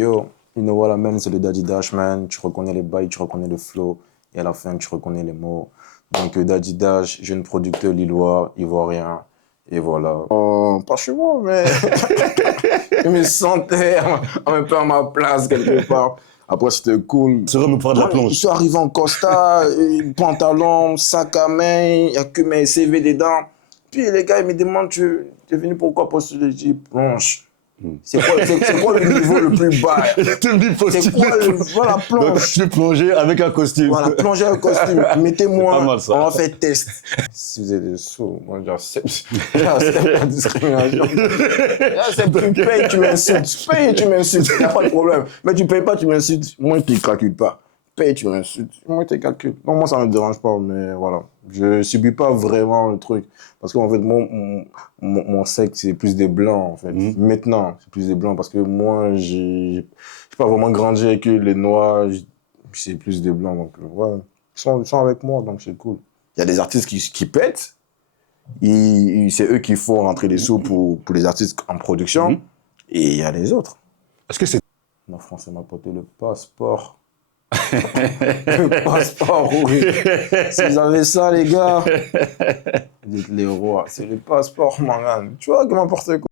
Yo, you know what I mean, c'est le Daddy Dash, man. Tu reconnais les bails, tu reconnais le flow. Et à la fin, tu reconnais les mots. Donc, Daddy Dash, jeune producteur lillois, ivoirien. Et voilà. Pas chez moi, mais je me sentais un peu à ma place quelque part. Après, c'était cool. C'est vrai, me prendre de la Je planche. suis arrivé en Costa, pantalon, sac à main, il n'y a que mes CV dedans. Puis les gars, ils me demandent, tu es venu pourquoi postuler? Je dis, planche. C'est quoi le niveau le plus bas? C'est quoi voilà, Donc, planche. tu plongeais avec un costume. Voilà, plongez un costume. C'est Mettez-moi, pas mal, ça. on va faire test. Si vous êtes des sous, moi j'accepte la discrimination. Tu payes, tu m'insultes. Tu payes, tu m'insultes. Il n'y a pas de problème. Mais tu payes pas, tu m'insultes. Moi, tu ne calcules pas. Paye, tu m'insultes. Moi, tu calcules. Non, moi, ça ne me dérange pas, mais voilà. Je ne subis pas vraiment le truc. Parce qu'en fait, mon sexe, c'est plus des blancs, en fait. Maintenant, c'est plus des blancs parce que moi, j'ai pas vraiment grandi avec les noirs. C'est plus des blancs, donc ouais. Ils sont avec moi, donc c'est cool. Il y a des artistes qui pètent. C'est eux qui font rentrer les sous pour les artistes en production. Et il y a les autres. Est-ce que c'est... Non, français m'a porté le passeport. Le passeport, oui. Si vous avez ça, les gars, vous êtes les rois. C'est le passeport, mon gars. Tu vois, comment n'importe quoi.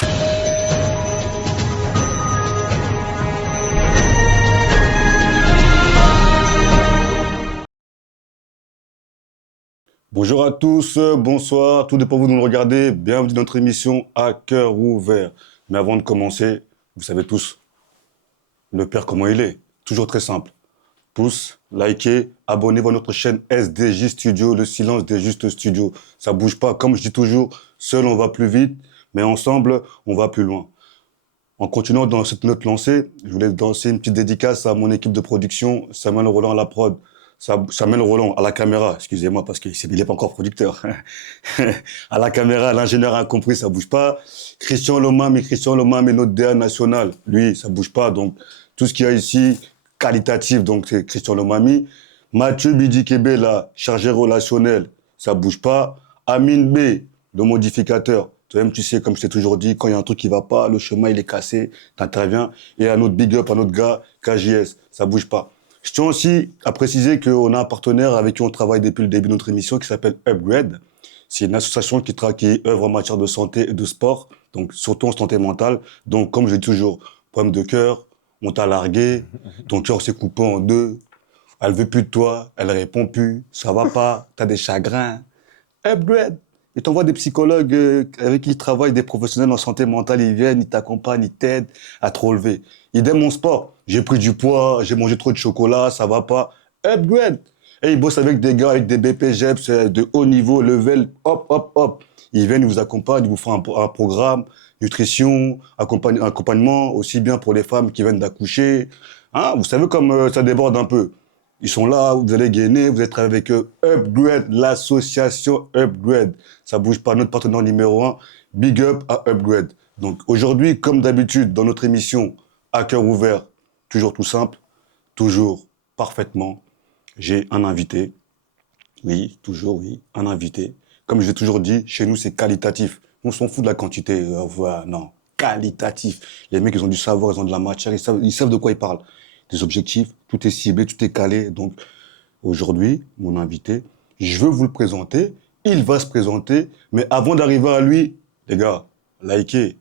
Bonjour à tous, bonsoir, tout dépend de vous nous regardez. Bienvenue dans notre émission À cœur ouvert. Mais avant de commencer, vous savez tous, le père comment il est. Toujours très simple. Pouce, likez, abonnez-vous à notre chaîne SDJ Studio, le silence des justes studios. Ça bouge pas, comme je dis toujours, seul on va plus vite, mais ensemble on va plus loin. En continuant dans cette note lancée, je voulais lancer une petite dédicace à mon équipe de production, Samuel Roland à la prod, Samuel Roland à la caméra, excusez-moi parce qu'il n'est pas encore producteur. À la caméra, l'ingénieur a compris, ça bouge pas. Christian Lomam est notre DA national. Lui, ça bouge pas, donc tout ce qu'il y a ici, qualitatif, donc c'est Christian Lomami. Mathieu Bidikebe, là, chargé relationnel, ça bouge pas. Amine B, le modificateur. Toi-même, tu sais, comme je t'ai toujours dit, quand il y a un truc qui va pas, le chemin, il est cassé, t'interviens. Et un autre big up, un autre gars, KJS, ça bouge pas. Je tiens aussi à préciser qu'on a un partenaire avec qui on travaille depuis le début de notre émission qui s'appelle Upgrade. C'est une association qui œuvre en matière de santé et de sport, donc surtout en santé mentale. Donc, comme je dis toujours, problème de cœur, on t'a largué, ton cœur s'est coupé en deux, elle veut plus de toi, elle répond plus, ça va pas, t'as des chagrins. Upgrade. Ils t'envoient des psychologues avec qui ils travaillent, des professionnels en santé mentale, ils viennent, ils t'accompagnent, ils t'aident à te relever. Idem mon sport. J'ai pris du poids, j'ai mangé trop de chocolat, ça va pas. Upgrade. Et ils bossent avec des gars, avec des BPGEPS de haut niveau, level, hop, hop, hop. Ils viennent, ils vous accompagnent, ils vous font un programme, nutrition, accompagnement, aussi bien pour les femmes qui viennent d'accoucher. Hein, vous savez comme ça déborde un peu. Ils sont là, vous allez gagner, vous allez travailler avec eux. Upgrade, l'association Upgrade. Ça bouge pas, notre partenaire numéro 1. Big up à Upgrade. Donc aujourd'hui, comme d'habitude, dans notre émission À cœur ouvert, toujours tout simple, toujours parfaitement, j'ai un invité. Oui, toujours oui, un invité. Comme je l'ai toujours dit, chez nous, c'est qualitatif. On s'en fout de la quantité. Voilà, non, qualitatif. Les mecs, ils ont du savoir, ils ont de la matière, ils savent de quoi ils parlent. Des objectifs, tout est ciblé, tout est calé. Donc, aujourd'hui, mon invité, je veux vous le présenter. Il va se présenter. Mais avant d'arriver à lui, les gars, likez,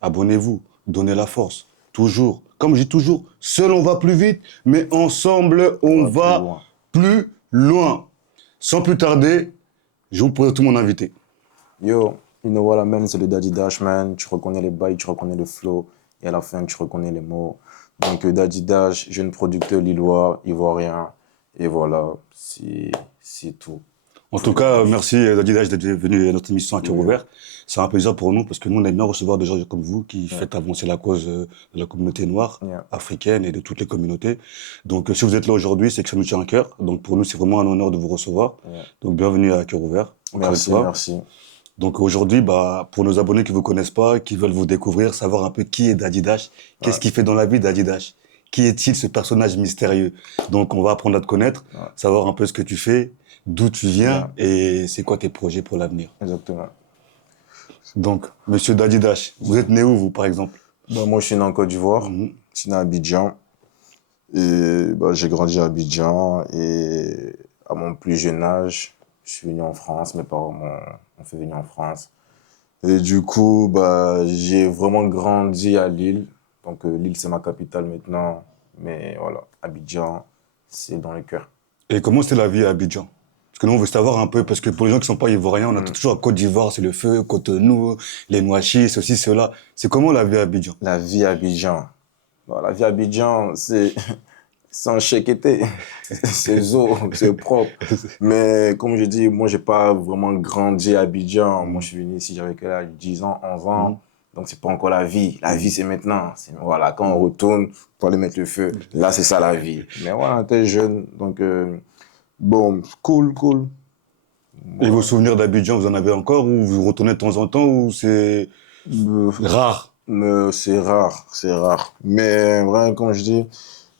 abonnez-vous, donnez la force. Toujours. Comme je dis toujours, seul on va plus vite, mais ensemble on va plus loin. Sans plus tarder, je vous présente mon invité. Yo, you know what I mean, c'est le Daddy Dash, man. Tu reconnais les bails, tu reconnais le flow. Et à la fin, tu reconnais les mots. Donc, Daddy Dash, jeune producteur lillois, ivoirien. Et voilà, c'est tout. En tout cas, merci Daddy Dash d'être venu à notre émission à cœur ouvert. C'est un plaisir pour nous parce que nous, on aime bien recevoir des gens comme vous qui font avancer la cause de la communauté noire, africaine et de toutes les communautés. Donc, si vous êtes là aujourd'hui, c'est que ça nous tient à cœur. Donc, pour nous, c'est vraiment un honneur de vous recevoir. Donc, bienvenue à cœur ouvert. Merci. Donc, aujourd'hui, pour nos abonnés qui vous connaissent pas, qui veulent vous découvrir, savoir un peu qui est Daddy Dash, qu'est-ce qu'il fait dans la vie Daddy Dash, qui est-il ce personnage mystérieux. Donc, on va apprendre à te connaître, savoir un peu ce que tu fais, d'où tu viens et c'est quoi tes projets pour l'avenir. Exactement. Donc, monsieur Daddy Dash, vous êtes né où, vous, par exemple? Moi, je suis né en Côte d'Ivoire. Je suis né à Abidjan. Et bah, j'ai grandi à Abidjan. Et à mon plus jeune âge, je suis venu en France. Mes parents m'ont fait venir en France. Et du coup, bah, j'ai vraiment grandi à Lille. Donc, Lille, c'est ma capitale maintenant. Mais voilà, Abidjan, c'est dans le cœur. Et comment c'était la vie à Abidjan? Parce que nous, on veut savoir un peu, parce que pour les gens qui sont pas ivoiriens, on a toujours à Côte d'Ivoire, c'est le feu, Cotonou, les Nouachis, ceci, cela. C'est comment la vie à Abidjan? La vie à Abidjan. Bon, la vie à Abidjan, c'est sans chèque été. C'est zo, c'est propre. Mais comme je dis, moi, j'ai pas vraiment grandi à Abidjan. Moi, je suis venu ici, j'avais quel âge? 10 ans, 11 ans. Donc, c'est pas encore la vie. La vie, c'est maintenant. Voilà, quand on retourne pour aller mettre le feu, là, c'est ça la vie. Mais voilà, t'es jeune. Donc, bon, cool, cool. Et vos souvenirs d'Abidjan, vous en avez encore, ou vous retournez de temps en temps, ou c'est Euh, rare? c'est rare, c'est rare. Mais vraiment, comme je dis,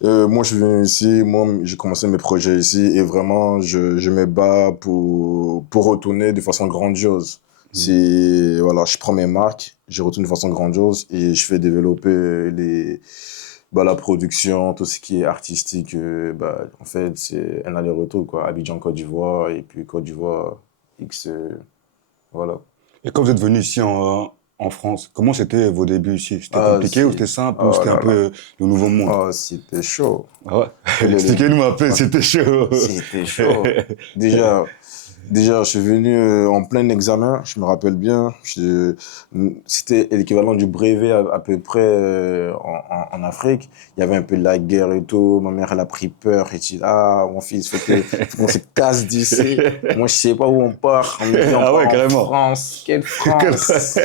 moi, je suis venu ici, moi, j'ai commencé mes projets ici et vraiment, je me bats pour retourner de façon grandiose. C'est, voilà, je prends mes marques, je retourne de façon grandiose et je fais développer la production, tout ce qui est artistique. En fait, c'est un aller-retour, quoi. Abidjan, Côte d'Ivoire et puis Côte d'Ivoire, X, voilà. Et quand vous êtes venu ici en France, comment c'était vos débuts ici? C'était Ah, compliqué ou c'était simple ou oh c'était un là là. peu le nouveau monde? Oh, c'était chaud. Ah ouais? Le- Expliquez-nous un peu, c'était chaud. C'était chaud. Déjà, déjà, je suis venu en plein examen, je me rappelle bien. C'était l'équivalent du brevet à peu près en Afrique. Il y avait un peu de la guerre et tout. Ma mère, elle a pris peur. Elle dit, ah, mon fils, faut qu'on se casse d'ici. Moi, je sais pas où on part. On me dit, on Ah ouais, part en carrément. France. Quelle France?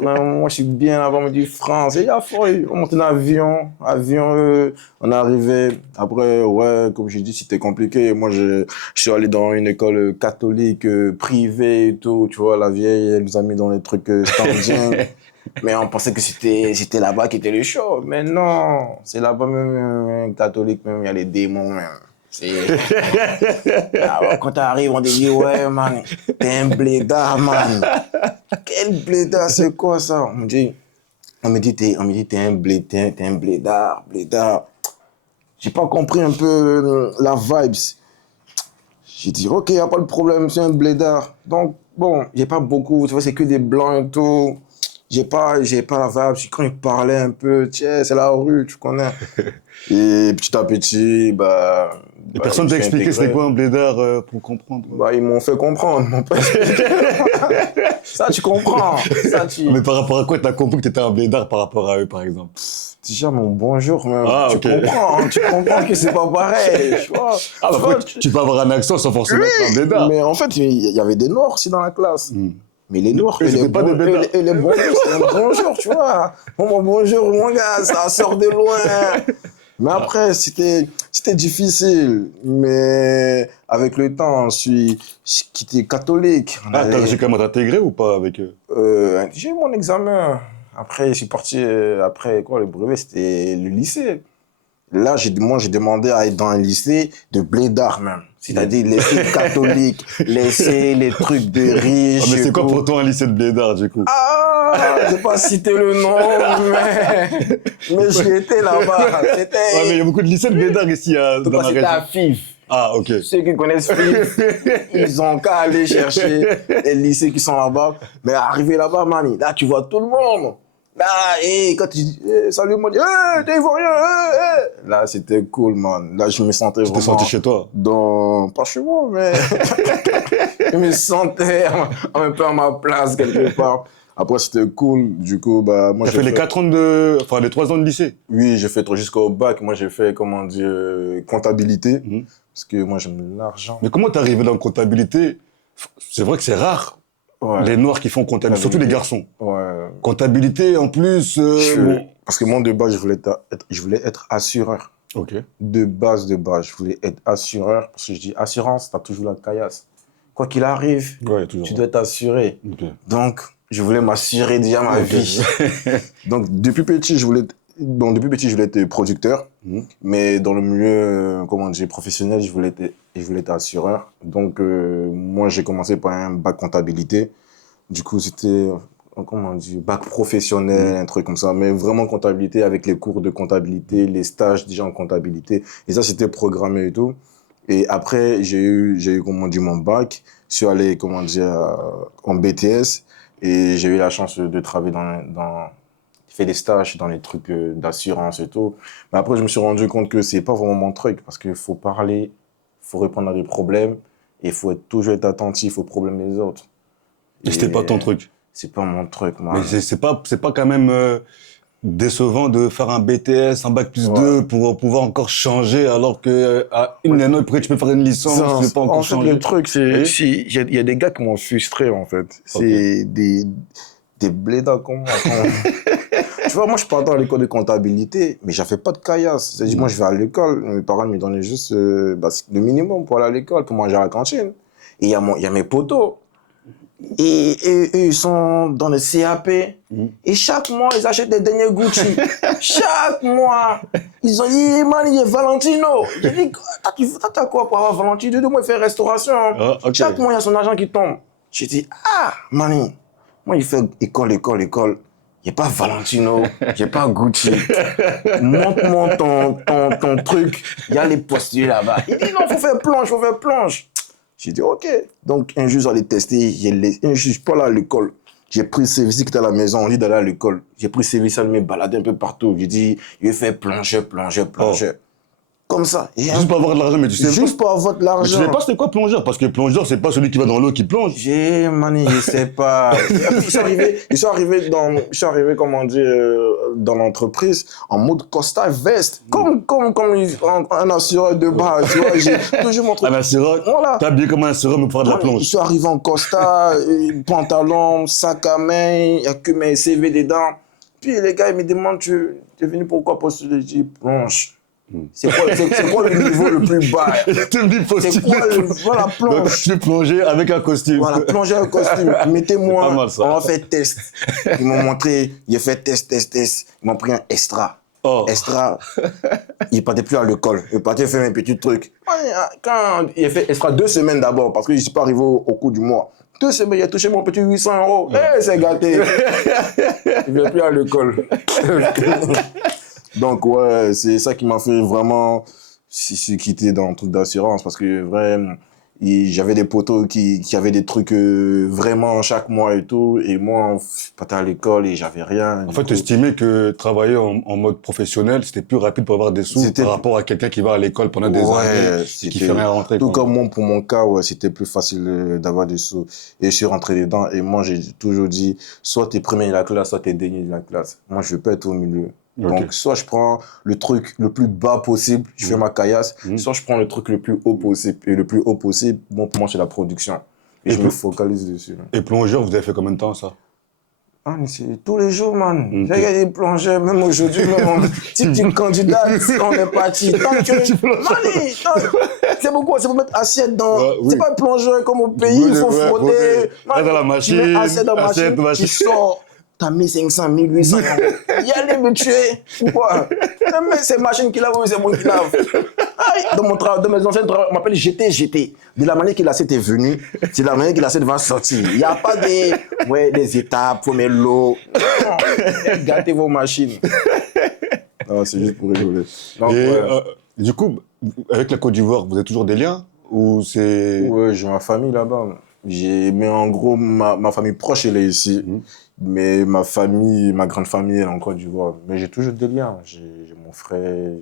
Moi, je suis bien là-bas. On me dit France. Et il y a folie. On monte en avion. On est arrivé. Après, ouais, comme je dis, c'était compliqué. Moi, je suis allé dans une école catholique privée et tout. Tu vois, la vieille, elle nous a mis dans les trucs standing. Mais on pensait que c'était là-bas qui était le show. Mais non, c'est là-bas même, catholique même, il y a les démons même. Alors, quand t'arrives, on te dit, ouais, man, t'es un blédard, man. Quel blédard, c'est quoi ça? On me dit, t'es un blédard. J'ai pas compris un peu la vibes. J'ai dit, ok, y a pas de problème, c'est un blédard. Donc, bon, j'ai pas beaucoup, tu vois, c'est que des blancs et tout. J'ai pas la vibe. Quand ils parlaient un peu, tiens, c'est la rue, tu connais. Et petit à petit, Et personne je t'a suis expliqué intégré. c'était quoi un blédard pour comprendre? Ils m'ont fait comprendre. Mon père. Ça, tu comprends. Ça, Mais par rapport à quoi t'as compris que t'étais un blédard par rapport à eux, par exemple? Déjà, mon bonjour, même. Ah, Tu ok. comprends. Tu comprends que c'est pas pareil. Tu vois. Ah, bah, Tu vois, après, tu peux avoir un accent sans forcément être un blédard. mais en fait, il y avait des noirs aussi dans la classe. Mais les noirs, Eux, et les, c'était pas des blédards. et les bonjours, c'est un bonjour, tu vois. Bon, mon bonjour, mon gars, ça sort de loin. Mais après, c'était difficile. Mais avec le temps, je quitté catholique. Ah, t'as réussi quand même à t'intégrer ou pas avec eux? J'ai eu mon examen. Après, je suis parti, après quoi, le brevet, c'était le lycée. Là, moi, j'ai demandé à être dans un lycée de blédards même. C'est-à-dire lycée catholique, laisser les trucs de Ah, riches. mais c'est et quoi tout. pour toi un lycée de blédards, du coup? Ah, je vais pas citer le nom, mais j'y étais là-bas. Ouais, mais il y a beaucoup de lycées de blédards ici dans la C'était à région. FIF. Ah, ok. Ceux qui connaissent FIF, ils ont qu'à aller chercher les lycées qui sont là-bas. Mais arrivé là-bas, man, là, tu vois tout le monde. Là, quand tu dis, salut, moi, t'es ivoirien, Là, c'était cool, man. Là, je me sentais Tu t'es vraiment senti chez toi? pas chez moi, mais je me sentais un peu à ma place quelque part. Après, c'était cool. Du coup, moi, T'as j'ai fait les 4 ans enfin les 3 ans de lycée? Oui, j'ai fait jusqu'au bac. Moi, j'ai fait, comment dire, comptabilité. Mhm. Parce que moi, j'aime l'argent. Mais comment t'es arrivé dans la comptabilité? C'est vrai que c'est rare, Ouais. les noirs qui font comptabilité, surtout les Comptabilité. garçons. Ouais. Comptabilité, en plus, bon. Parce que moi, de base, je voulais être assureur. Ok. De base, je voulais être assureur. Parce que je dis, assurance, t'as toujours la caillasse. Quoi qu'il arrive, Ouais, toujours. tu dois être assuré. Ok. Donc, je voulais m'assurer déjà ma vie. Donc, depuis petit, je voulais être producteur. Mhm. Mais dans le milieu, comment dire, professionnel, je voulais être assureur. Donc, moi, j'ai commencé par un bac comptabilité. Du coup, c'était comment on dit, bac professionnel, un truc comme ça, mais vraiment comptabilité avec les cours de comptabilité, les stages déjà en comptabilité. Et ça, c'était programmé et tout. Et après, j'ai eu, comment on dit, mon bac. Je suis allé, comment dire, en BTS et j'ai eu la chance de travailler fait des stages dans les trucs d'assurance et tout. Mais après, je me suis rendu compte que c'est pas vraiment mon truc parce qu'il faut parler, il faut répondre à des problèmes et il faut toujours être attentif aux problèmes des autres. Et c'était pas ton truc. C'est pas mon truc, moi. Mais c'est pas quand même décevant de faire un BTS, un bac plus 2 pour pouvoir encore changer alors que à une année après tu peux faire une licence, tu peux pas encore changer. Le truc, c'est, il y a des gars qui m'ont frustré, en fait. C'est des blédards comme moi. Tu vois, moi, je partais à l'école de comptabilité, mais j'avais pas de caillasse. C'est-à-dire, moi, je vais à l'école, mes parents me donnaient juste le minimum pour aller à l'école, pour manger à la cantine. Et il y a mes potos. Et eux, ils sont dans le CAP. Et chaque mois, ils achètent des derniers Gucci. Chaque mois. Ils ont dit, man, il y a Valentino. J'ai dit, t'as quoi pour avoir Valentino? Moi, il fait restauration. Chaque mois, il y a son argent qui tombe. J'ai dit, man, moi, il fait école. Il n'y a pas Valentino, il n'y a pas Gucci. Montre-moi ton truc. Il y a les postules là-bas. Il dit, non, faut faire planche. J'ai dit, OK. Donc, un jour, j'allais tester. Un jour, je suis pas là à l'école. J'ai pris service qui était à la maison. On dit d'aller à l'école. J'ai pris service à me balader un peu partout. J'ai dit, je vais faire plongeur. Comme ça. Juste pour avoir de l'argent, mais tu sais juste pour avoir de l'argent. Mais tu sais pas c'était quoi plongeur, parce que plongeur, c'est pas celui qui va dans l'eau qui plonge. Je sais pas. Je suis arrivé, comment dire, dans l'entreprise en mode costard veste. Comme un assureur de base, tu vois. J'ai toujours montré. Un assureur? Voilà. T'as habillé comme un assureur, mais pour faire de la plonge. Je suis arrivé en costard, pantalon, sac à main, il n'y a que mes CV dedans. Puis les gars, ils me demandent, tu es venu pourquoi postuler? Je dis, plonge. C'est quoi le niveau le plus bas? C'est quoi voilà, plonge. Donc, tu plongeais avec un costume. Voilà, plonger un costume. Mettez-moi, on va faire test. Ils m'ont montré, j'ai fait test. Ils m'ont pris un extra. Extra, il partait plus à l'école. Il partait faire mes petits trucs. Quand il a fait extra 2 semaines d'abord, parce que je ne suis pas arrivé au cours du mois. 2 semaines, il a touché mon petit 800 €. C'est gâté. Il ne vient plus à l'école. Donc, ouais, c'est ça qui m'a fait vraiment se quitter dans le truc d'assurance. Parce que vraiment, j'avais des potos qui avaient des trucs vraiment chaque mois et tout. Et moi, je partais à l'école et j'avais rien. En fait, tu estimais que travailler en mode professionnel, c'était plus rapide pour avoir des sous par rapport à quelqu'un qui va à l'école pendant des années et qui fait rien rentrer. Tout comme moi, pour mon cas, ouais, c'était plus facile d'avoir des sous. Et je suis rentré dedans. Et moi, j'ai toujours dit, soit tu es premier de la classe, soit tu es dernier de la classe. Moi, je veux pas être au milieu. Donc, soit je prends le truc le plus bas possible, je fais ma caillasse, soit je prends le truc le plus haut possible. Et le plus haut possible, bon, pour moi, c'est la production. Et je me focalise dessus. Et plongeur, vous avez fait combien de temps, ça? C'est tous les jours, man. J'ai regardé des plongeurs, même aujourd'hui, si tu es candidat, on est parti. Tant que c'est beaucoup, c'est pour mettre assiette dans. C'est pas un plongeur comme au pays, il faut frotter. Dans la machine. Tu mets assiette dans la machine, tu sors. T'as 1500, 1800 €. Y aller me tuer. Pourquoi? Mais ces machines qu'il a, c'est moi qui lave. Dans mon travail, dans mes anciens travaux, on m'appelle GT. De la manière qu'il a c'était venu, c'est de la manière qu'il a va sortir. Il n'y a pas des étapes, premier lot. Gâtez vos machines. Non, c'est juste pour rigoler. Du coup, avec la Côte d'Ivoire, vous avez toujours des liens ou c'est... Ouais, j'ai ma famille là-bas. Mais en gros, ma famille proche, elle est ici. Mais ma grande famille, elle est en Côte d'Ivoire. Mais j'ai toujours des liens. J'ai mon frère,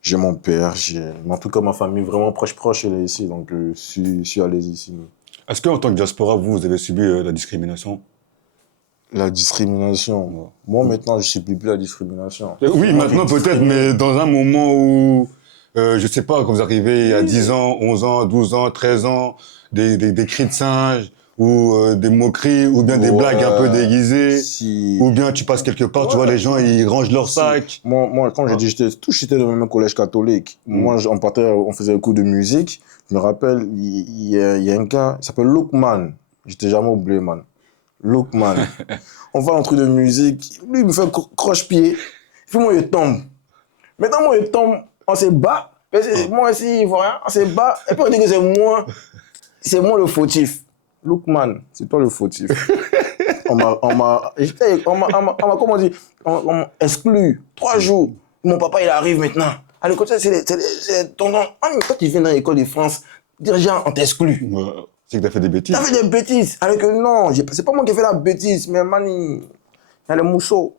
j'ai mon père. Mais en tout cas, ma famille vraiment proche, elle est ici. Donc, je suis à l'aise ici. Est-ce qu'en tant que diaspora, vous avez subi la discrimination? La discrimination? Moi, maintenant, je ne subis plus la discrimination. Oui, maintenant peut-être, mais dans un moment où, je ne sais pas, quand vous arrivez il y a 10 ans, 11 ans, 12 ans, 13 ans, des cris de singe, ou des moqueries, ou bien des blagues un peu déguisées, ou bien tu passes quelque part, tu vois les gens, ils rangent leur sac. Moi, quand j'ai dit, j'étais dans le même collège catholique. Moi, on faisait un cours de musique. Je me rappelle, il y a un gars, il s'appelle Lookman. J'étais jamais oublié, man. Lookman. On va en truc de musique. Lui, il me fait croche-pied. Puis moi, il tombe. Maintenant, moi, il tombe, on se bat. Moi aussi, il voit rien, on se bat. Et puis on dit que c'est moi le fautif. Lookman, c'est toi le fautif. comment on dit, on m'a exclu 3 jours. Mon papa, il arrive maintenant. À l'école, c'est ton nom. Quand tu viens dans l'école de France, déjà, on t'exclut. C'est que t'as fait des bêtises. T'as fait des bêtises. Alors que non, c'est pas moi qui ai fait la bêtise, mais man, il y a les mousseaux.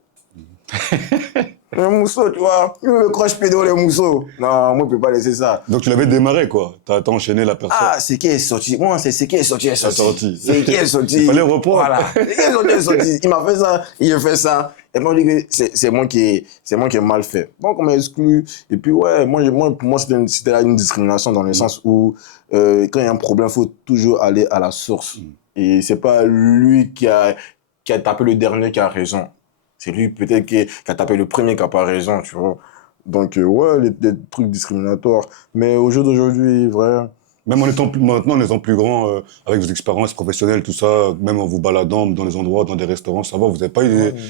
Les mousseaux, tu vois. Il me croche pédo, les mousseaux. Non, moi, je peux pas laisser ça. Donc tu l'avais démarré, quoi. T'as enchaîné la personne. Ah, c'est qui est sorti. Moi, c'est qui est sorti, est sorti. C'est qui est sorti. Il fallait reprendre. Voilà. C'est qui est sorti. Il m'a fait ça, il a fait ça. Et moi, je dis que c'est moi qui ai mal fait. Donc, on m'a exclu. Et puis, ouais, pour moi, c'était une discrimination dans le sens où, quand il y a un problème, il faut toujours aller à la source. Et c'est pas lui qui a tapé le dernier qui a raison. C'est lui, peut-être, qui a tapé le premier qui n'a pas raison, tu vois. Donc, ouais, les trucs discriminatoires. Mais au jour d'aujourd'hui, vrai. Même maintenant, en étant plus grand, avec vos expériences professionnelles, tout ça, même en vous baladant dans les endroits, dans des restaurants, ça va, vous avez pas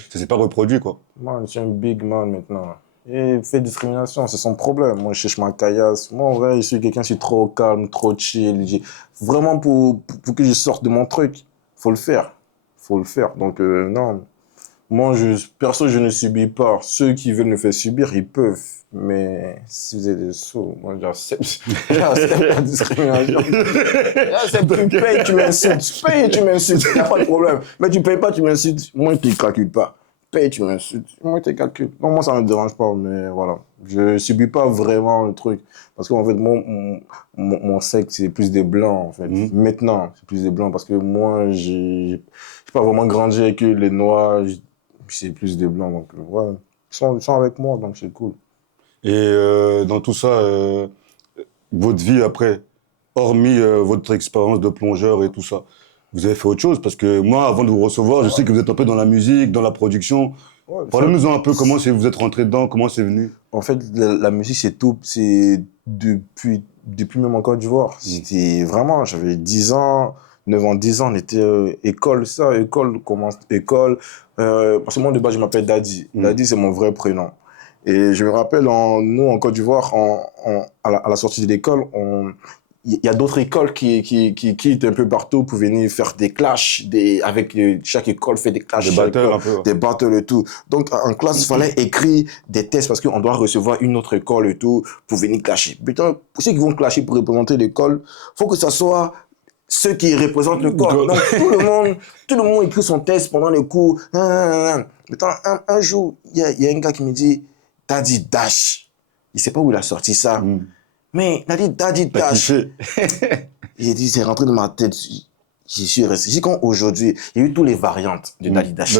ça s'est pas reproduit, quoi. Moi, je suis un big man maintenant. Et il fait discrimination, c'est son problème. Moi, je cherche ma caillasse. Moi, en vrai, je suis quelqu'un, je suis trop calme, trop chill. Vraiment, pour que je sorte de mon truc, faut le faire. Faut le faire. Donc, non. Moi, perso, je ne subis pas. Ceux qui veulent me faire subir, ils peuvent. Mais si vous êtes des sous, moi, j'accepte la discrimination. Tu payes, tu m'insultes. Tu payes, tu m'insultes. Il n'y a pas de problème. Mais tu payes pas, tu m'insultes. Moi, tu ne calcules pas. Paye, tu m'insultes. Moi, tu calcules. Non, moi, ça ne me dérange pas, mais voilà. Je ne subis pas vraiment le truc. Parce qu'en fait, mon sexe, c'est plus des blancs, en fait. Maintenant, c'est plus des blancs. Parce que moi, j'ai pas vraiment grandi avec les noirs. C'est plus des blancs. Donc, ouais. Ils sont avec moi, donc c'est cool. Et dans tout ça, votre vie après, hormis votre expérience de plongeur et tout ça, vous avez fait autre chose? Parce que moi, avant de vous recevoir, je sais que vous êtes un peu dans la musique, dans la production. Ouais, Parlez-nous un peu comment vous êtes rentré dedans, comment c'est venu. En fait, la musique, c'est tout. C'est depuis même en Côte d'Ivoire. C'était vraiment, j'avais 10 ans, 9 ans, 10 ans, on était école, parce que moi, de base, je m'appelle Daddy. Daddy, c'est mon vrai prénom. Et je me rappelle, nous, en Côte d'Ivoire, à la sortie de l'école, il y a d'autres écoles qui quittent un peu partout pour venir faire des clashs, chaque école fait des clashs. Des battles un peu. Des battles et tout. Donc, en classe, il fallait écrire des tests parce qu'on doit recevoir une autre école et tout pour venir clasher. Putain, pour ceux qui vont clasher pour représenter l'école, faut que ça soit ceux qui représentent le corps. Donc, tout le monde écrit son test pendant les cours. Putain, un jour, il y a un gars qui me dit, Daddy Dash. Il sait pas où il a sorti ça. Mais il a dit Daddy Dash. J'ai dit, c'est rentré dans ma tête. J'y suis resté. J'ai dit qu'aujourd'hui, il y a eu toutes les variantes de Daddy Dash.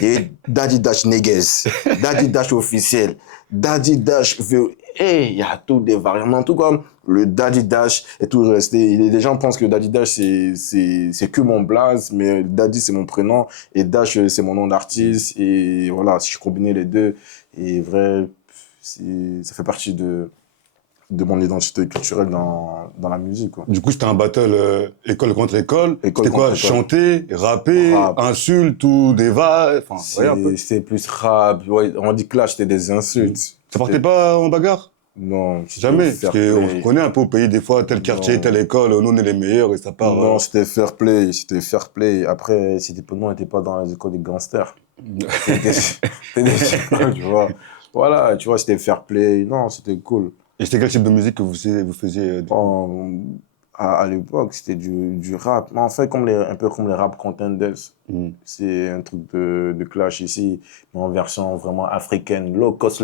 Il y a eu Daddy Dash Neges, Daddy Dash officiel, Daddy Dash. Et il y a toutes des variantes. En tout cas, le Daddy Dash est tout resté. Les gens pensent que Daddy Dash, c'est que mon blaze, mais Daddy, c'est mon prénom. Et Dash, c'est mon nom d'artiste. Et voilà, si je combinais les deux, et vrai, ça fait partie de mon identité culturelle dans la musique, quoi. Du coup, c'était un battle école contre école. C'était quoi? Chanter, rapper, insultes ou des vannes? C'était plus rap. Ouais, on dit clash, c'était des insultes. Ça partait pas en bagarre? Non. Jamais. Parce qu'on se connaît un peu au pays, des fois, tel quartier, telle école, nous on est les meilleurs et ça part. Non, c'était fair play. C'était fair play. Après, nous, on n'était pas dans les écoles des gangsters. C'était des écoles, tu vois. Voilà, tu vois, c'était fair play. Non, c'était cool. Et c'était quel type de musique que vous faisiez à l'époque, c'était du rap. Mais en fait, un peu comme les rap contenders. C'est un truc de clash ici, mais en version vraiment africaine. Low cost.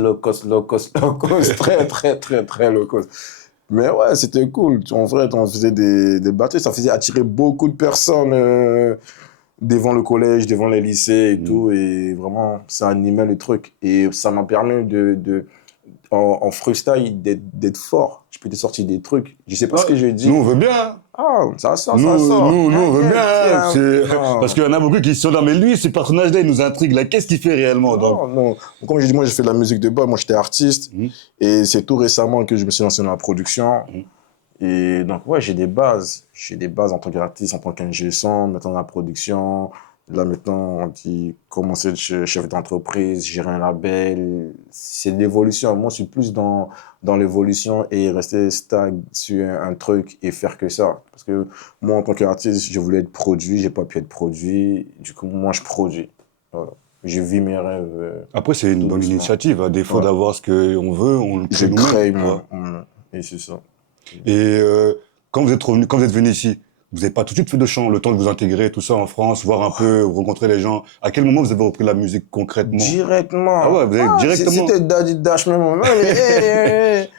Très, très, très, très low cost. Mais ouais, c'était cool. En vrai, on faisait des battles. Ça faisait attirer beaucoup de personnes devant le collège, devant les lycées et tout. Et vraiment, ça animait le truc. Et ça m'a permis en freestyle d'être fort. Je peux te sortir des trucs. Je sais pas ce que je dis. Nous, on veut bien. Ah, ça sort. Nous, on veut bien. Parce qu'il y en a beaucoup qui se sont là, mais lui, ce personnage-là, il nous intrigue. Là, qu'est-ce qu'il fait réellement? Non. Comme je dis, moi, j'ai fait de la musique de base. Moi, j'étais artiste. Et c'est tout récemment que je me suis lancé dans la production. Et donc, ouais, j'ai des bases. J'ai des bases en tant qu'artiste, en tant qu'ingé son, maintenant dans la production. Là, maintenant, on dit commencer à être chef d'entreprise, gérer un label. C'est de l'évolution. Moi, je suis plus dans l'évolution et rester stag sur un truc et faire que ça. Parce que moi, en tant qu'artiste, je voulais être produit, j'ai pas pu être produit. Du coup, moi, je produis. Voilà. Je vis mes rêves Après, c'est une tout bonne doucement. initiative. À défaut Ouais. d'avoir ce qu'on veut, on le Je crée nous-mêmes. crée, Tu vois. moi. Et c'est ça. Et quand vous êtes revenu, quand vous êtes venu ici, vous n'avez pas tout de suite fait de chant, le temps de vous intégrer, tout ça en France, voir un peu, rencontrer les gens. À quel moment vous avez repris la musique concrètement? Ah Directement. ouais, vous avez Ah, directement. c'était Daddy Dash même. Même,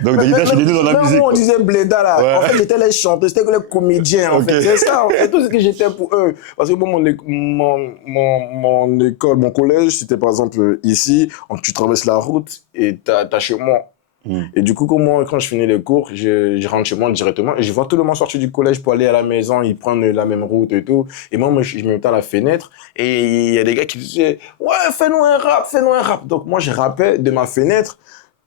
Donc David Dash, il est né dans la même musique, moi, on quoi. disait Bléda là. Ouais. En fait, j'étais les chanteurs, c'était que les comédiens en Ok. fait. C'est ça, en fait, tout ce que j'étais pour eux. Parce que bon, mon école, mon collège, c'était par exemple ici, tu traverses la route et t'as chez moi. Hmm. Et du coup, comme moi, quand je finis les cours, je rentre chez moi directement et je vois tout le monde sortir du collège pour aller à la maison, ils prennent la même route et tout. Et moi, je me mets à la fenêtre et il y a des gars qui disaient ouais, fais-nous un rap, fais-nous un rap. Donc moi, je rappais de ma fenêtre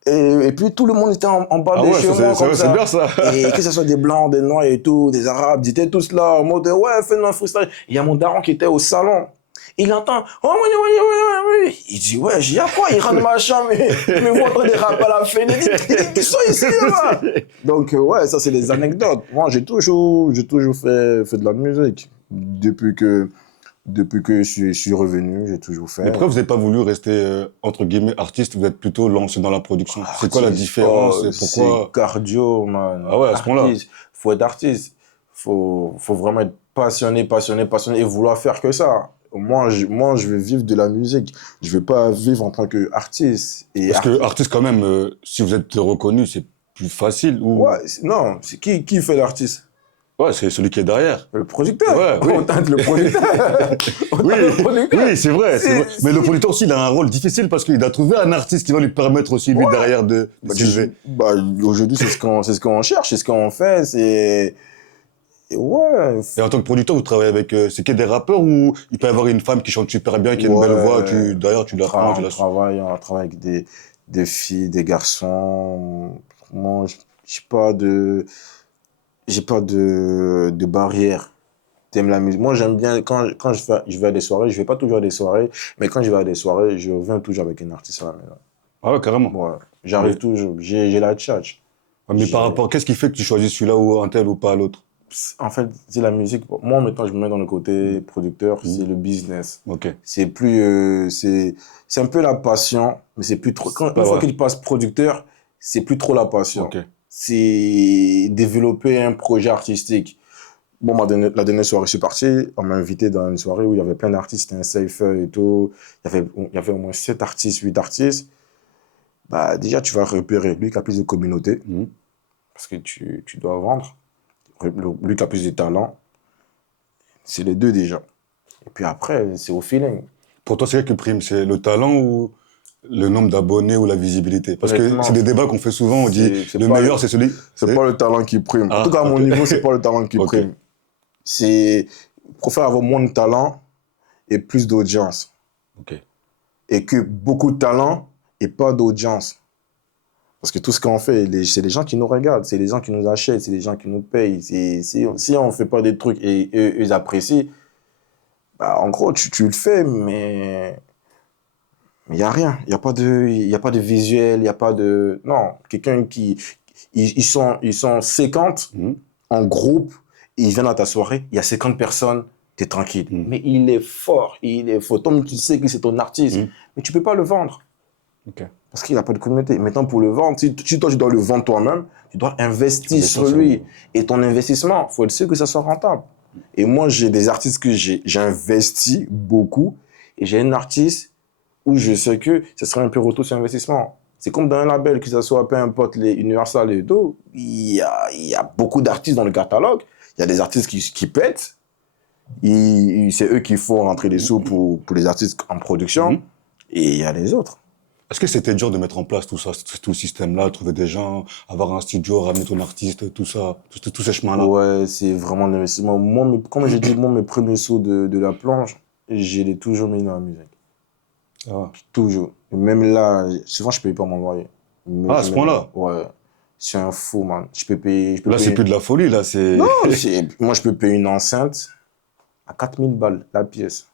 et puis tout le monde était en bas Ah de ouais, chez moi comme c'est ça. bien ça. Et que ce soit des blancs, des noirs et tout, des arabes, ils étaient tous là en mode ouais, fais-nous un freestyle. Il y a mon daron qui était au salon. Il entend, oh oui, oui, oui, oui, oui. Il dit, ouais, j'y a quoi? Il rentre dans ma chambre, il me voit en train de rapper à la fenêtre. Il dit, ils sont ici, là-bas. Donc, ouais, ça, c'est des anecdotes. Moi, j'ai toujours fait de la musique. Depuis que je suis revenu, j'ai toujours Mais fait. pourquoi vous n'avez pas voulu rester, entre guillemets, artiste? Vous êtes plutôt lancé dans la production. C'est quoi la Artiste, différence oh, et c'est pourquoi? cardio, man. Ah ouais, à ce point-là. Artiste, faut être artiste. Faut vraiment être passionné, passionné, passionné et vouloir faire que ça. Moi, je veux vivre de la musique. Je veux pas vivre en tant qu'artiste. Et Parce que artiste, quand même, si vous êtes reconnu, c'est plus facile ou... ouais, non, c'est qui fait l'artiste? Ouais, c'est celui qui est derrière. Le producteur. Ouais, On oui. tente le producteur. On Oui, tente le producteur. oui, c'est vrai, c'est vrai. Mais le producteur aussi, il a un rôle difficile parce qu'il doit trouver un artiste qui va lui permettre aussi, lui, Ouais. derrière, de s'élever. Aujourd'hui, c'est ce qu'on cherche, c'est ce qu'on fait, ouais, Et en tant que producteur, vous travaillez avec, c'est que des rappeurs ou il peut y avoir une femme qui chante super bien, qui a une belle voix, d'ailleurs, tu la prends, tu la... on travaille avec des filles, des garçons. Moi, j'ai pas de barrière. T'aimes la musique. Moi, j'aime bien, quand je vais à des soirées, je vais pas toujours à des soirées, mais quand je vais à des soirées, je reviens toujours avec un artiste à la maison. Ah ouais, carrément. Ouais, Mais, j'arrive toujours, j'ai la tchatch. mais par rapport, qu'est-ce qui fait que tu choisis celui-là ou un tel ou pas l'autre? En fait, c'est la musique. Moi, maintenant, je me mets dans le côté producteur, c'est le business. Ok. C'est plus, c'est un peu la passion, mais c'est plus trop. Une fois Ouais. qu'il passe producteur, c'est plus trop la passion. Ok. C'est développer un projet artistique. Bon, la dernière soirée, je suis parti. On m'a invité dans une soirée où il y avait plein d'artistes, c'était un cypher et tout. Il y avait au moins 7 artistes, 8 artistes. Bah, déjà, tu vas repérer lui qui a plus de communauté, Mhm. parce que tu dois vendre. Lui qui a plus de talent, c'est les deux déjà. Et puis après, c'est au feeling. Pour toi, c'est quoi qui prime? C'est le talent ou le nombre d'abonnés ou la visibilité? Parce que Honnêtement, c'est des débats qu'on fait souvent, on dit c'est le pas meilleur, c'est celui... c'est pas le talent qui prime. En Ah, tout cas, à mon ok. niveau, c'est pas le talent qui Ok. prime. C'est, je préfère avoir moins de talent et plus d'audience. Ok. Et que beaucoup de talent et pas d'audience. Parce que tout ce qu'on fait, c'est les gens qui nous regardent, c'est les gens qui nous achètent, c'est les gens qui nous payent. Si on fait pas des trucs et eux, ils apprécient, bah, en gros, tu le fais, mais il n'y a rien. Il y a pas de visuel, il n'y a pas de... Non, quelqu'un qui... ils sont 50 Mhm. en groupe, ils viennent à ta soirée, il y a 50 personnes, tu es tranquille. Mhm. Mais il est fort, il est fort. Toi, tu sais que c'est ton artiste, Mhm. mais tu peux pas le vendre. Ok. Parce qu'il n'a pas de communauté. Maintenant, pour le vendre, si toi, tu dois le vendre toi-même, tu dois investir sur lui. Et ton investissement, il faut être sûr que ça soit rentable. Et moi, j'ai des artistes que j'ai investi beaucoup. Et j'ai un artiste où je sais que ce serait un peu retour sur investissement. C'est comme dans un label, que ce soit peu importe les Universal et tout, il y a beaucoup d'artistes dans le catalogue. Il y a des artistes qui pètent. C'est eux qui font rentrer les sous pour les artistes en production. Mhm. Et il y a les autres. Est-ce que c'était dur de mettre en place tout ça, tout le système-là, trouver des gens, avoir un studio, ramener ton artiste, tout ça, tous ces chemins-là? Ouais, c'est vraiment de l'investissement. Moi, comme j'ai dit, moi, mes premiers sauts de la planche, je l'ai toujours mis dans la musique. Ah, Toujours. Et même là, souvent, je ne paye pas mon loyer. Mais à ce point-là? Ouais. Je suis un fou, man. Je peux Là, c'est payer... plus de la folie, là, c'est... Non, moi, je peux payer une enceinte à 4000 balles la pièce.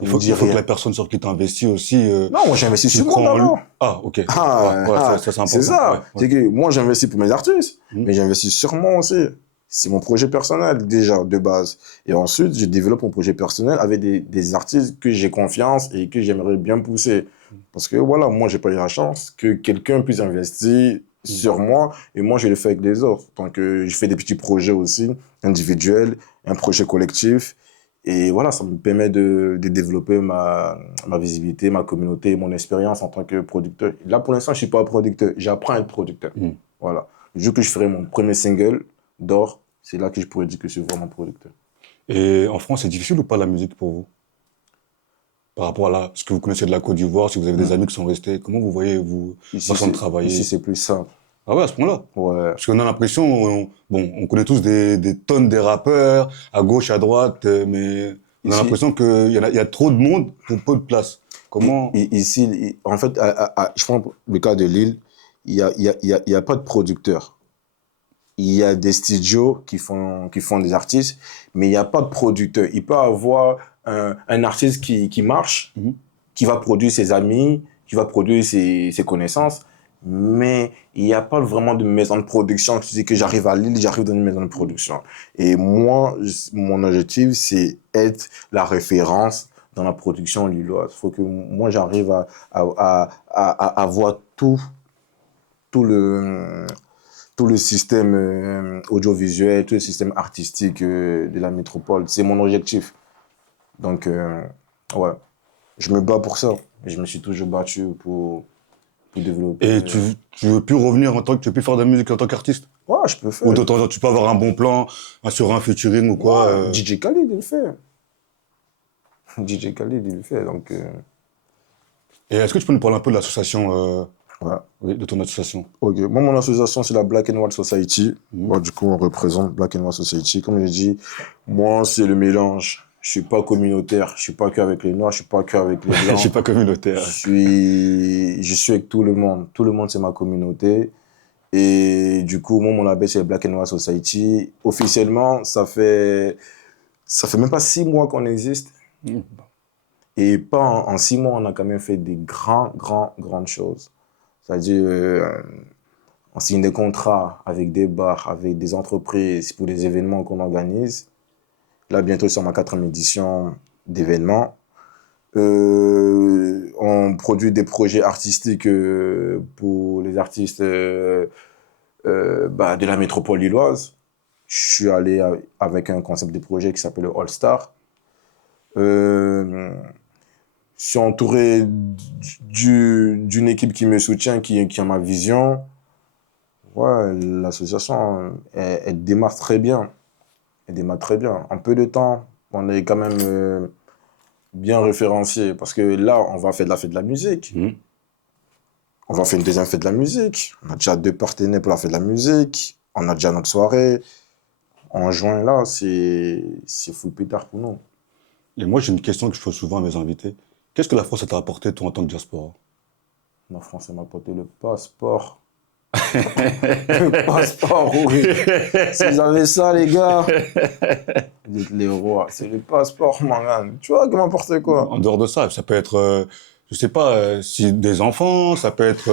Il faut que la personne sur qui tu investis aussi. Non, moi j'investis sur moi d'abord. Ah, ok. Ça, c'est important. c'est ça. Ouais. C'est que moi j'investis pour mes artistes, Mhm. mais j'investis sur moi aussi. C'est mon projet personnel déjà de base. Et ensuite, je développe mon projet personnel avec des artistes que j'ai confiance et que j'aimerais bien pousser. Parce que voilà, moi j'ai pas eu la chance que quelqu'un puisse investir sur moi et moi je le fais avec les autres. Donc je fais des petits projets aussi, individuels, un projet collectif. Et voilà, ça me permet de développer ma visibilité, ma communauté, mon expérience en tant que producteur. Là, pour l'instant, je suis pas producteur. J'apprends à être producteur. Voilà. Le jour que je ferai mon premier single d'or, c'est là que je pourrais dire que je suis vraiment producteur. Et en France, c'est difficile ou pas la musique pour vous? Par rapport à là, ce que vous connaissez de la Côte d'Ivoire, si vous avez des amis qui sont restés, comment vous voyez, vous, façon de travailler? Ici, c'est plus simple. Ah ouais, à ce point-là? Ouais. Parce qu'on a l'impression, on connaît tous des tonnes de rappeurs, à gauche, à droite, mais on a Ici- l'impression qu'il y a trop de monde pour peu de place. Comment? Ici, en fait, je prends le cas de Lille, il y a pas de producteur. Il y a des studios qui font des artistes, mais il n'y a pas de producteur. Il peut avoir un artiste qui marche, qui va produire ses amis, qui va produire ses connaissances, mais il n'y a pas vraiment de maison de production qui dit que j'arrive à Lille, j'arrive dans une maison de production. Et moi, mon objectif, c'est être la référence dans la production lilloise. Il faut que moi, j'arrive à voir tout le tout le système audiovisuel, tout le système artistique de la métropole. C'est mon objectif. Donc, ouais, je me bats pour ça. Je me suis toujours battu pour développer. Et tu veux plus revenir tu veux plus faire de la musique en tant qu'artiste? Ouais, je peux faire. Ou de temps en temps, tu peux avoir un bon plan sur un featuring ou quoi? Ouais, DJ Khalid, il le fait. DJ Khalid, il le fait. Donc, Et est-ce que tu peux nous parler un peu de l'association, ouais. oui, de ton association? Ok, moi, mon association, c'est la Black and White Society. Moi, du coup, on représente Black and White Society. Comme je dis, moi, c'est le mélange. Je suis pas communautaire. Je suis pas qu'avec les Noirs, je suis pas qu'avec les Blancs. Je suis pas communautaire. Je suis avec tout le monde. Tout le monde, c'est ma communauté. Et du coup, moi, mon label, c'est Black and White Society. Officiellement, ça fait même pas 6 mois qu'on existe. Et pas en 6 mois, on a quand même fait des grandes choses. C'est-à-dire, on signe des contrats avec des bars, avec des entreprises pour des événements qu'on organise. Là, bientôt, sur ma 4e édition d'événements. On produit des projets artistiques pour les artistes de la métropole lilloise. Je suis allé avec un concept de projet qui s'appelle le All Star. Je suis entouré d'une équipe qui me soutient, qui a ma vision. Ouais, l'association, elle démarre très bien. Elle démarre très bien. En peu de temps, on est quand même bien référencié. Parce que là, on va faire de la fête de la musique. On va faire une deuxième fête de la musique. On a déjà 2 partenaires pour la fête de la musique. On a déjà notre soirée. En juin, là, c'est full pétard pour nous. Et moi, j'ai une question que je pose souvent à mes invités. Qu'est-ce que la France t'a apporté, toi, en tant que diaspora? La France m'a apporté le passeport. Le passeport, oui. Si vous avez ça, les gars, vous êtes les rois. C'est le passeport, mon gars. Tu vois, que n'importe quoi. En dehors de ça peut être, je sais pas, si des enfants, ça peut être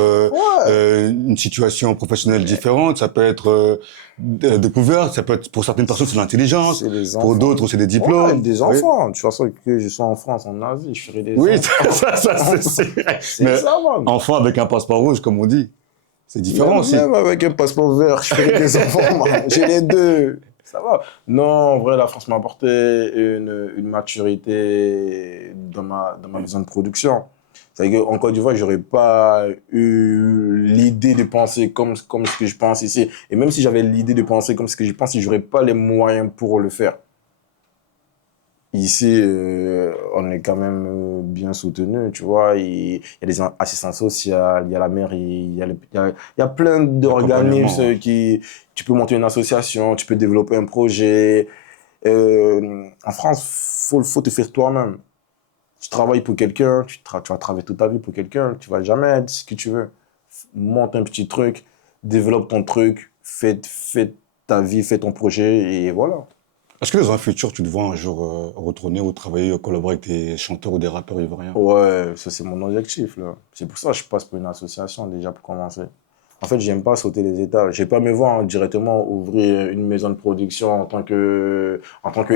une situation professionnelle différente, ça peut être découverte, ça peut être, pour certaines personnes, c'est l'intelligence, C'est les pour enfants. d'autres, c'est des diplômes. Ouais, des enfants. De toute façon, que je sois en France, en Asie, je ferai des Oui, enfants. ça, c'est C'est Mais ça, man. enfant avec un passeport rouge, comme on dit, c'est différent aussi. Même avec un passeport vert, je ferai des enfants, man. J'ai les deux. Ça va. Non, en vrai, la France m'a apporté une maturité dans ma vision de production. C'est-à-dire qu'en Côte d'Ivoire, j'aurais pas eu l'idée de penser comme ce que je pense ici. Et même si j'avais l'idée de penser comme ce que je pense, j'aurais pas les moyens pour le faire. Ici, on est quand même bien soutenu, tu vois. Il y a des assistants sociaux, il y a la mairie, il y a plein d'organismes qui... Tu peux monter une association, tu peux développer un projet. En France, faut te faire toi-même. Tu travailles pour quelqu'un, tu vas travailler toute ta vie pour quelqu'un, tu vas jamais être ce que tu veux. Monte un petit truc, développe ton truc, fais ta vie, fais ton projet et voilà. Est-ce que dans un futur, tu te vois un jour retourner ou travailler, collaborer avec des chanteurs ou des rappeurs ivoiriens? Ouais, ça c'est mon objectif là. C'est pour ça que je passe pour une association déjà pour commencer. En fait, j'aime pas sauter les étapes. Je vais pas me voir directement ouvrir une maison de production en tant que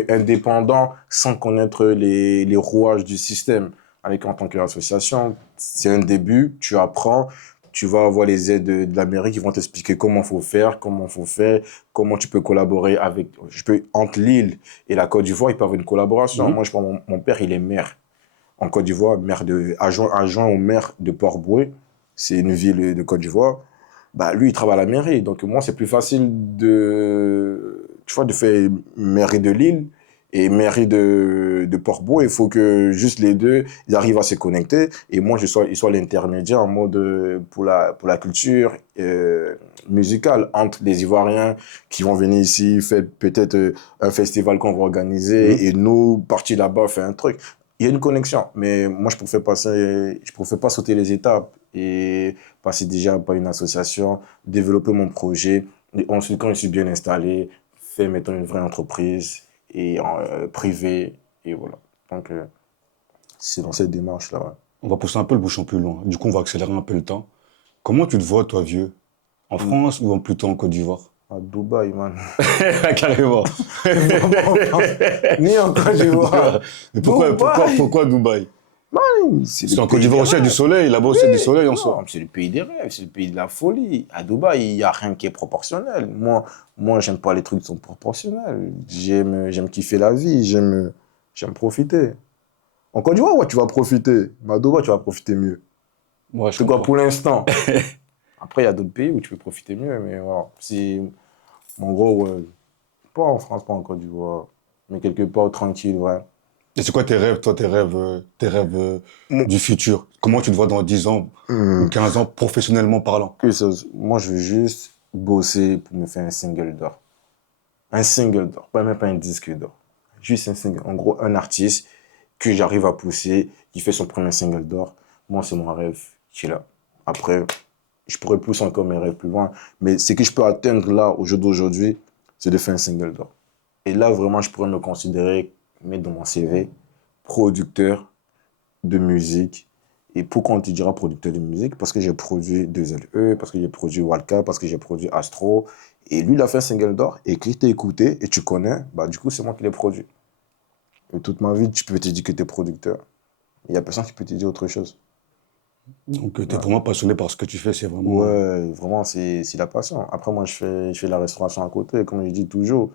indépendant sans connaître les rouages du système. Avec en tant qu'association, c'est un début, tu apprends, tu vas avoir les aides de la mairie qui vont t'expliquer comment faut faire, comment tu peux collaborer entre l'île et la Côte d'Ivoire, il peut y avoir une collaboration. Mhm. Moi, je prends mon père, il est maire en Côte d'Ivoire, adjoint au maire de Port-Bouët, c'est une ville de Côte d'Ivoire. Bah, lui, il travaille à la mairie. Donc, moi, c'est plus facile tu vois, de faire mairie de Lille et mairie de Port-Bouët. Il faut que juste les deux, ils arrivent à se connecter. Et moi, ils soient l'intermédiaire en mode pour la culture musicale entre les Ivoiriens qui vont venir ici, faire peut-être un festival qu'on va organiser Mhm. et nous, partir là-bas, faire un truc. Il y a une connexion, mais moi, je préfère pas sauter les étapes et passer déjà par une association, développer mon projet. Et ensuite, quand je suis bien installé, faire, mettons, une vraie entreprise et privée. Et voilà. Donc, c'est dans cette démarche-là. Ouais. On va pousser un peu le bouchon plus loin. Du coup, on va accélérer un peu le temps. Comment tu te vois, toi, vieux? En France ou plutôt en Côte d'Ivoire? À Dubaï, man. Carrément. Ni en Côte d'Ivoire. Mais Dubaï. pourquoi Dubaï? C'est Parce le qu'en Côte pays des d'Ivoire aussi, il y a du rêves. soleil. Là-bas aussi, il y a du soleil en soi. Non, c'est le pays des rêves, c'est le pays de la folie. À Dubaï, il n'y a rien qui est proportionnel. Moi, j'aime pas les trucs qui sont proportionnels. J'aime kiffer la vie, j'aime profiter. En Côte d'Ivoire, ouais, tu vas profiter. Mais à Dubaï, tu vas profiter mieux. Ouais, je C'est quoi comprends. pour l'instant? Après, il y a d'autres pays où tu peux profiter mieux, mais voilà. En gros, ouais, pas en France, pas en Côte d'Ivoire, mais quelque part tranquille, ouais. Et c'est quoi tes rêves, toi, tes rêves Mon- du futur? Comment tu te vois dans 10 ans ou Hmm, 15 ans, professionnellement parlant? moi, je veux juste bosser pour me faire un single d'or. Un single d'or, pas même pas un disque d'or. Juste un single. En gros, un artiste que j'arrive à pousser, qui fait son premier single d'or. Moi, c'est mon rêve qui est là. Après, je pourrais pousser encore mes rêves plus loin. Mais ce que je peux atteindre là, au jour d'aujourd'hui, c'est de faire un single d'or. Et là, vraiment, je pourrais me considérer, mettre dans mon CV, producteur de musique. Et pourquoi on te dira producteur de musique? Parce que j'ai produit 2LE, parce que j'ai produit Walka, parce que j'ai produit Astro. Et lui, il a fait un single d'or. Et qui t'a écouté et tu connais, bah, du coup, c'est moi qui l'ai produit. Et toute ma vie, tu peux te dire que tu es producteur. Il n'y a personne qui peut te dire autre chose. Donc, tu es Ouais, vraiment passionné par ce que tu fais, c'est vraiment... ouais, vraiment, c'est la passion. Après, moi, je fais la restauration à côté, comme je dis toujours.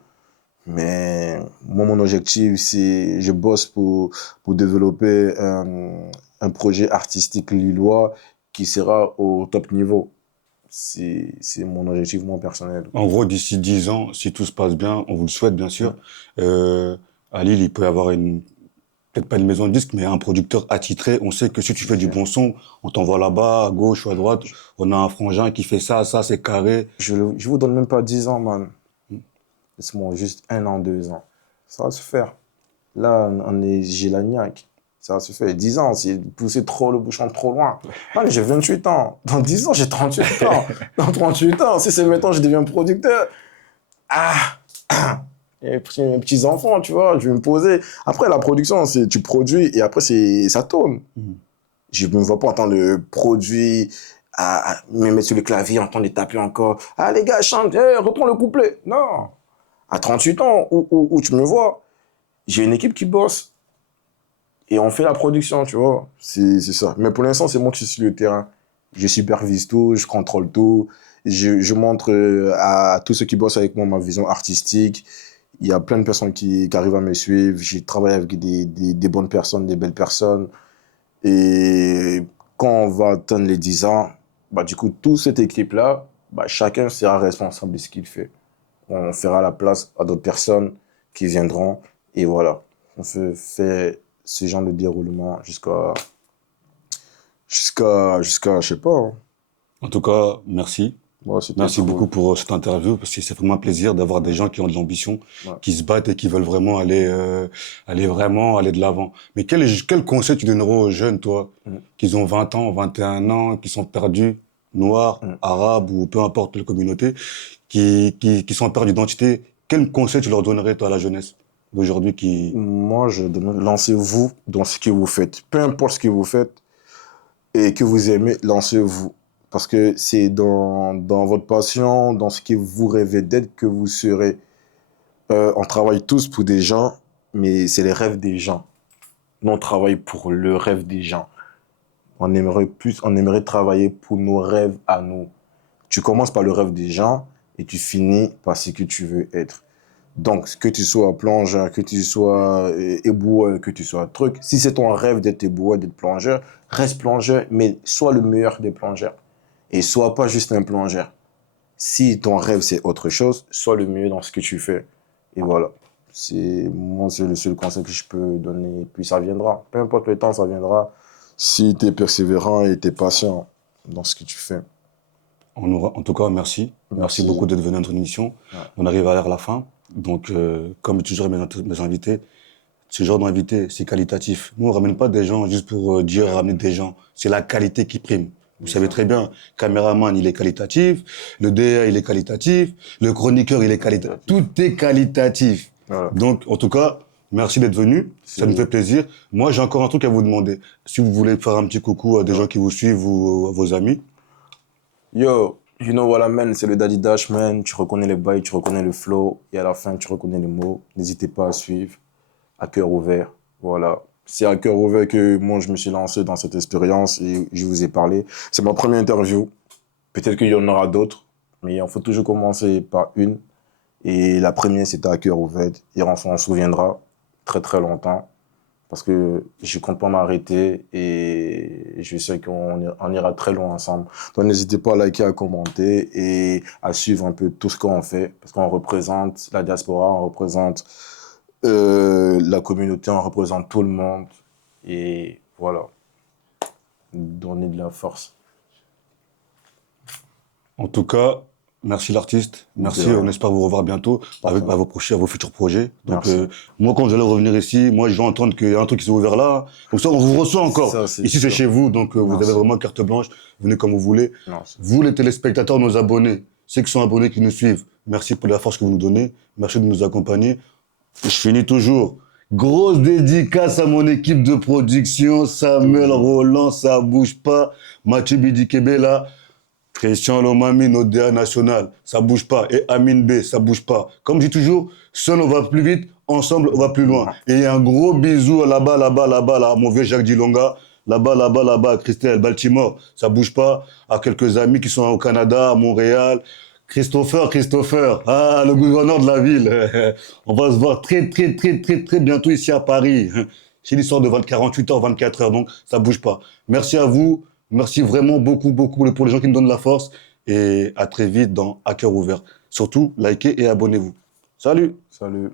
Mais moi, mon objectif, c'est je bosse pour développer un projet artistique lillois qui sera au top niveau. C'est mon objectif, moi, personnel. En gros, d'ici 10 ans, si tout se passe bien, on vous le souhaite, bien sûr, Mm. euh, à Lille, il peut y avoir peut-être pas une maison de disques, mais un producteur attitré. On sait que si tu fais du bon son, on t'envoie là-bas, à gauche ou à droite. On a un frangin qui fait ça, c'est carré. Je vous donne même pas 10 ans, man. Laisse-moi juste 1 an, 2 ans. Ça va se faire. Là, j'ai la niaque. Ça va se faire. 10 ans, c'est pousser trop le bouchon trop loin. Man, j'ai 28 ans. Dans 10 ans, j'ai 38 ans. Dans 38 ans, si c'est maintenant que je deviens producteur, ah, et puis mes petits-enfants, tu vois, je vais me poser. Après, la production, c'est tu produis et après, ça tourne. Mhm. Je ne me vois pas en train de produire, me mettre sur le clavier, en train de taper encore. Ah, les gars, chante, reprends le couplet. Non. À 38 ans, où tu me vois, j'ai une équipe qui bosse et on fait la production, tu vois. C'est ça. Mais pour l'instant, c'est moi qui suis sur le terrain. Je supervise tout, je contrôle tout. Je montre à tous ceux qui bossent avec moi ma vision artistique. Il y a plein de personnes qui arrivent à me suivre. J'ai travaillé avec des bonnes personnes, des belles personnes. Et quand on va atteindre les 10 ans, bah, du coup, toute cette équipe-là, bah, chacun sera responsable de ce qu'il fait. On fera la place à d'autres personnes qui viendront. Et voilà. On fait ce genre de déroulement jusqu'à, je sais pas. Hein. En tout cas, merci. Moi, c'était Merci cool. beaucoup pour cette interview, parce que c'est vraiment un plaisir d'avoir des gens qui ont de l'ambition, Ouais. qui se battent et qui veulent vraiment aller de l'avant. Mais quel conseil tu donnerais aux jeunes, toi, Mm. qui ont 20 ans, 21 ans, qui sont perdus, noirs, Mm. arabes ou peu importe la communauté, qui sont perdus d'identité? Quel conseil tu leur donnerais, toi, à la jeunesse? d'aujourd'hui qui... Moi, je demande, lancez-vous dans ce que vous faites. Peu importe ce que vous faites et que vous aimez, lancez-vous. Parce que c'est dans votre passion, dans ce que vous rêvez d'être, que vous serez. On travaille tous pour des gens, mais c'est les rêves des gens. Nous, on travaille pour le rêve des gens. On aimerait travailler pour nos rêves à nous. Tu commences par le rêve des gens et tu finis par ce que tu veux être. Donc, que tu sois plongeur, que tu sois éboueur, que tu sois truc, si c'est ton rêve d'être éboueur, d'être plongeur, reste plongeur, mais sois le meilleur des plongeurs. Et sois pas juste un plongeur. Si ton rêve c'est autre chose, sois le mieux dans ce que tu fais. Et voilà. C'est le seul conseil que je peux donner. Puis ça viendra. Peu importe le temps, ça viendra. Si tu es persévérant et tu es patient dans ce que tu fais. En tout cas, merci. Merci beaucoup d'être venu à notre émission. Ouais. On arrive à la fin. Donc, comme toujours mes invités, ce genre d'invité, c'est qualitatif. Nous, on ramène pas des gens juste pour dire ramener des gens. C'est la qualité qui prime. Vous savez très bien, caméraman, il est qualitatif, le DA, il est qualitatif, le chroniqueur, il est qualitatif. Tout est qualitatif. Voilà. Donc, en tout cas, merci d'être venu. Ça nous fait plaisir. Moi, j'ai encore un truc à vous demander. Si vous voulez faire un petit coucou à des gens qui vous suivent ou à vos amis. Yo, you know what I mean, c'est le Daddy Dash, man. Tu reconnais les bails, tu reconnais le flow, et à la fin, tu reconnais les mots. N'hésitez pas à suivre, à cœur ouvert. Voilà. C'est à cœur ouvert que moi, je me suis lancé dans cette expérience et je vous ai parlé. C'est ma première interview. Peut-être qu'il y en aura d'autres, mais il faut toujours commencer par une. Et la première, c'était à cœur ouvert. Et on s'en souviendra très, très longtemps. Parce que je compte pas m'arrêter et je sais qu'on ira très loin ensemble. Donc n'hésitez pas à liker, à commenter et à suivre un peu tout ce qu'on fait. Parce qu'on représente la diaspora, on représente la communauté, on représente tout le monde. Et voilà, donner de la force. En tout cas, merci l'artiste. Merci, on espère vous revoir bientôt avec à vos futurs projets. Donc, moi, quand j'allais revenir ici, moi, je vais entendre qu'il y a un truc qui s'est ouvert là. Comme ça, on vous reçoit encore. Ça, ici, c'est chez vous, donc vous avez vraiment carte blanche. Venez comme vous voulez. Merci. Vous, les téléspectateurs, nos abonnés, ceux qui sont abonnés, qui nous suivent, merci pour la force que vous nous donnez. Merci de nous accompagner. Je finis toujours. Grosse dédicace à mon équipe de production, Samuel Roland, ça bouge pas, Mathieu Bidikebe là, Christian Lomami, notre DA national, ça bouge pas, et Amine B, ça bouge pas. Comme je dis toujours, seul on va plus vite, ensemble on va plus loin. Et un gros bisou là-bas, à mon vieux Jacques Dilonga, là-bas, à Christelle, Baltimore, ça bouge pas, à quelques amis qui sont au Canada, à Montréal, Christopher, le gouverneur de la ville. On va se voir très bientôt ici à Paris. C'est l'histoire de 48 heures, 24 heures, donc ça bouge pas. Merci à vous, merci vraiment beaucoup pour les gens qui me donnent la force et à très vite dans À cœur ouvert. Surtout, likez et abonnez-vous. Salut! Salut!